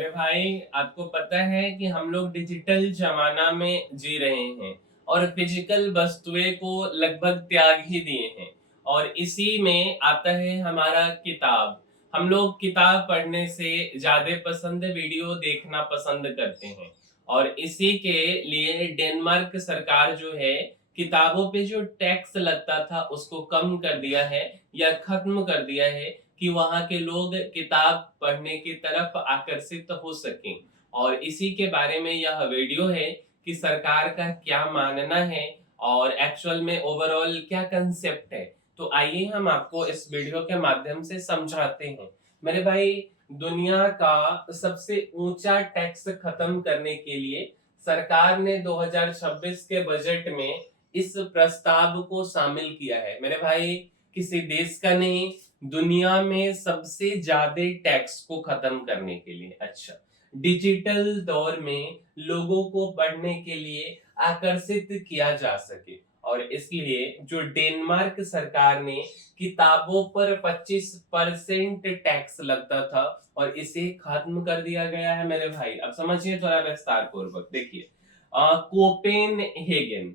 मेरे भाई, आपको पता है कि हम लोग डिजिटल जमाना में जी रहे हैं और फिजिकल वस्तुएं को लगभग त्याग ही दिए हैं। और इसी में आता है हमारा किताब। हम लोग किताब पढ़ने से ज्यादा पसंद वीडियो देखना पसंद करते हैं। और इसी के लिए डेनमार्क सरकार जो है, किताबों पे जो टैक्स लगता था उसको कम कर दिया है या खत्म कर दिया है कि वहाँ के लोग किताब पढ़ने की तरफ आकर्षित हो सकें। और इसी के बारे में यह वीडियो है कि सरकार का क्या मानना है और एक्चुअल में ओवरऑल क्या कंसेप्ट है। तो आइए हम आपको इस वीडियो के माध्यम से समझाते हैं। मेरे भाई, दुनिया का सबसे ऊंचा टैक्स खत्म करने के लिए सरकार ने 2026 के बजट में इस प्रस्ताव को शामिल किया है। मेरे भाई, किसी देश का नहीं, दुनिया में सबसे ज्यादा टैक्स को खत्म करने के लिए। अच्छा, डिजिटल दौर में लोगों को पढ़ने के लिए आकर्षित किया जा सके, और इसलिए जो डेनमार्क सरकार ने किताबों पर 25% टैक्स लगता था और इसे खत्म कर दिया गया है। मेरे भाई, अब समझिए थोड़ा विस्तार पूर्वक। देखिए, कोपेनहेगन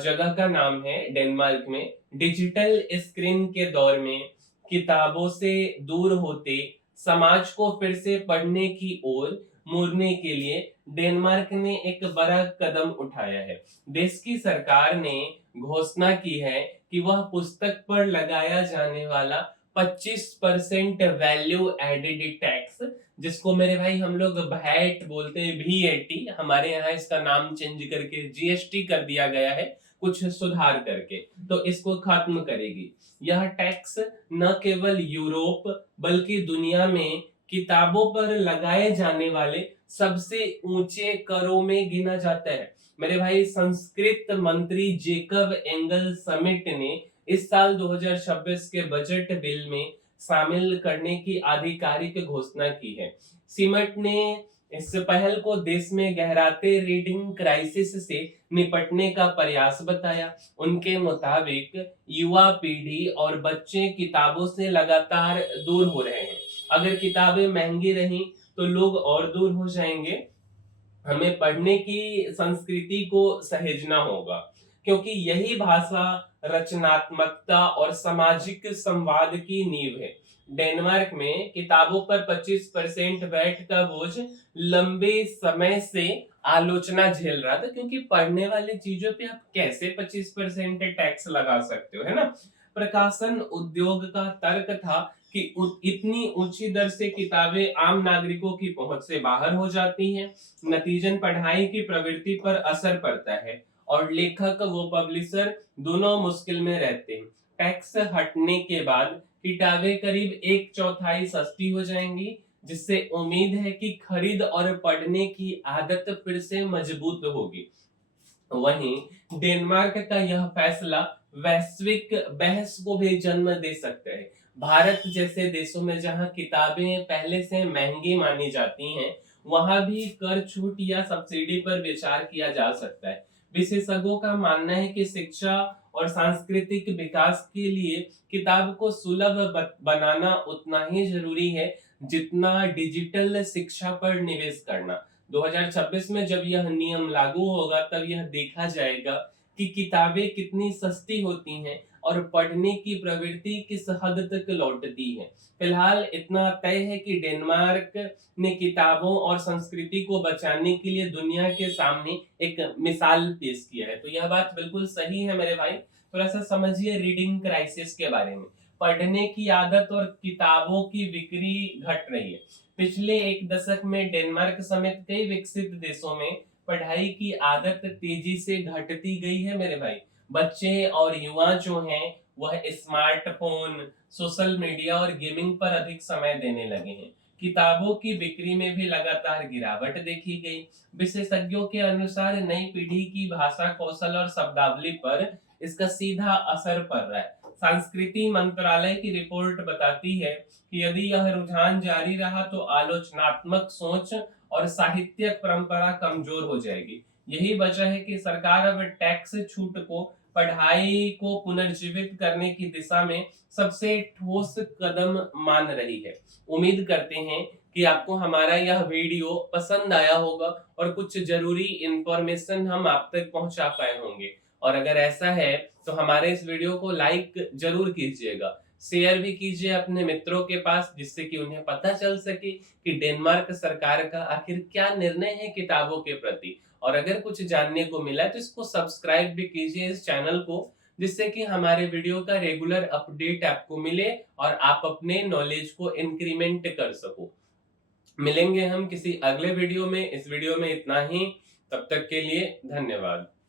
जगह का नाम है डेनमार्क में। डिजिटल स्क्रीन के दौर में किताबों से दूर होते समाज को फिर से पढ़ने की ओर मोड़ने के लिए डेनमार्क ने एक बड़ा कदम उठाया है। देश की सरकार ने घोषणा की है कि वह पुस्तक पर लगाया जाने वाला 25% वैल्यू एडेड टैक्स, जिसको मेरे भाई हम लोग वैट बोलते हैं, VAT, हमारे यहाँ इसका नाम चेंज करके GST कर दिया गया है, कुछ सुधार करके, तो इसको खत्म करेगी। यह टैक्स न केवल यूरोप बल्कि दुनिया में किताबों पर लगाए जाने वाले सबसे ऊंचे करों में गिना जाता है। मेरे भाई, संस्कृत मंत्री जेकब एंगल समिट ने इस साल 2026 के बजट बिल में शामिल करने की आधिकारिक घोषणा की है। सिमट ने इस पहल को देश में गहराते रीडिंग क्राइसिस से निपटने का प्रयास बताया। उनके मुताबिक युवा पीढ़ी और बच्चे किताबों से लगातार दूर हो रहे हैं। अगर किताबें महंगी रहीं तो लोग और दूर हो जाएंगे। हमें पढ़ने की संस्कृति को सहेजना होगा, क्योंकि यही भाषा, रचनात्मकता और सामाजिक संवाद की नींव है। डेनमार्क में किताबों पर 25% वैट का बोझ लंबे समय से आलोचना झेल रहा था, क्योंकि पढ़ने वाली चीजों पे आप कैसे 25% टैक्स लगा सकते हो, है ना। प्रकाशन उद्योग का तर्क था कि इतनी ऊंची दर से किताबें आम नागरिकों की पहुंच से बाहर हो जाती हैं, नतीजन पढ़ाई की प्रवृत्ति पर असर पड़ता है और लेखक व पब्लिशर दोनों मुश्किल में रहते हैं। टैक्स हटने के बाद किताबें करीब एक चौथाई सस्ती हो जाएंगी, जिससे उम्मीद है कि खरीद और पढ़ने की आदत फिर से मजबूत होगी। वहीं डेनमार्क का यह फैसला वैश्विक बहस को भी जन्म दे सकता है। भारत जैसे देशों में जहां किताबें पहले से महंगी मानी जाती हैं, वहां भी कर छूट या सब्सिडी पर विचार किया जा सकता है। विशेषज्ञों का मानना है कि शिक्षा और सांस्कृतिक विकास के लिए किताब को सुलभ बनाना उतना ही जरूरी है जितना डिजिटल शिक्षा पर निवेश करना। 2026 में जब यह नियम लागू होगा, तब यह देखा जाएगा कि किताबें कितनी सस्ती होती हैं और पढ़ने की प्रवृत्ति किस हद तक लौटती है। फिलहाल इतना तय है कि डेनमार्क ने किताबों और संस्कृति को बचाने के लिए दुनिया के सामने एक मिसाल पेश किया है। तो यह बात बिल्कुल सही है मेरे भाई। थोड़ा सा समझिए रीडिंग क्राइसिस के बारे में। पढ़ने की आदत और किताबों की बिक्री घट रही है। पिछले एक दशक में डेनमार्क समेत कई विकसित देशों में पढ़ाई की आदत तेजी से घटती गई है मेरे भाई। बच्चे और युवा जो हैं, वह स्मार्टफोन, सोशल मीडिया और गेमिंग पर अधिक समय देने लगे हैं। किताबों की बिक्री में भी लगातार गिरावट देखी गई। विशेषज्ञों के अनुसार नई पीढ़ी की भाषा कौशल और शब्दावली पर इसका सीधा असर पड़ रहा है। संस्कृति मंत्रालय की रिपोर्ट बताती है कि यदि यह रुझान जारी रहा तो आलोचनात्मक सोच और साहित्यिक परंपरा कमजोर हो जाएगी। यही वजह है कि सरकार अब टैक्स छूट को पढ़ाई को पुनर्जीवित करने की दिशा में सबसे ठोस कदम मान रही है। उम्मीद करते हैं कि आपको हमारा यह वीडियो पसंद आया होगा और कुछ जरूरी इंफॉर्मेशन हम आप तक पहुंचा पाए होंगे। और अगर ऐसा है तो हमारे इस वीडियो को लाइक जरूर कीजिएगा, शेयर भी कीजिए अपने मित्रों के पास, जिससे कि उन्हें पता चल सके कि डेनमार्क सरकार का आखिर क्या निर्णय है किताबों के प्रति। और अगर कुछ जानने को मिला तो इसको सब्सक्राइब भी कीजिए इस चैनल को, जिससे कि हमारे वीडियो का रेगुलर अपडेट आपको मिले और आप अपने नॉलेज को इंक्रीमेंट कर सको। मिलेंगे हम किसी अगले वीडियो में। इस वीडियो में इतना ही। तब तक के लिए धन्यवाद।